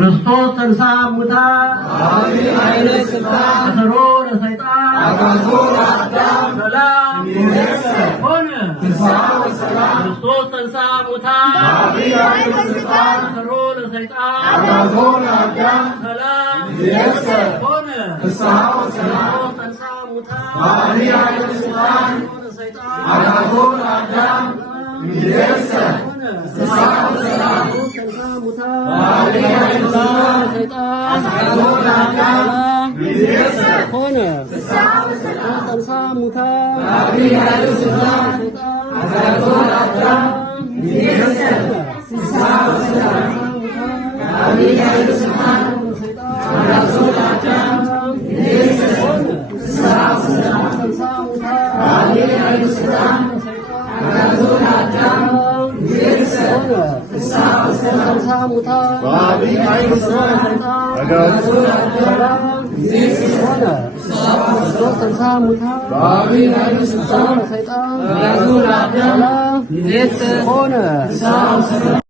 ክርስቶስ ተንሥአ እሙታን ኃይለ ሥልጣን አሰሮ ለሰይጣን አጋዞ ለአዳም ሰላም ሆነ። ክርስቶስ ተንሥአ እሙታን ኃይለ ሥልጣን አሰሮ ለሰይጣን አጋዞ ለአዳም ሰላም ሆነ። ፍስሐ ወሰላም ክርስቶስ ተንሥአ እሙታን ኃይለ ሥልጣን ለሰይጣን አጋዞ ለአዳም ይደርሰ ፍስሐ ወሰላም ተንሥአ እሙታን ኃይለ ሥልጣን ለሰይጣን አጋዞ ለአዳም ይደርሰ ሆነ። ፍስሐ ወሰላም ተንሥአ እሙታን ኃይለ ሥልጣን አጋዞ ለአዳም ይደርሰ ፍስሐ ወሰላም ኃይለ ሥልጣን አጋዞ ለአዳም ይደርሰ ፍስሐ ወሰላም ኃይለ ሥልጣን አጋዞ ለአዳም ይደርሰ ፍስሐ ወሰላም ተንሥአ እሙታን ኃይለ ሥልጣን አጋዞ ለአዳም ይደርሰ ሆነ። ክርስቶስ ተንሥአ እሙታን ኃይለ ሥልጣን ለሰይጣን አጋዞ ለአዳም ይደርሰ ሆነ። ፍስሐ ወሰላም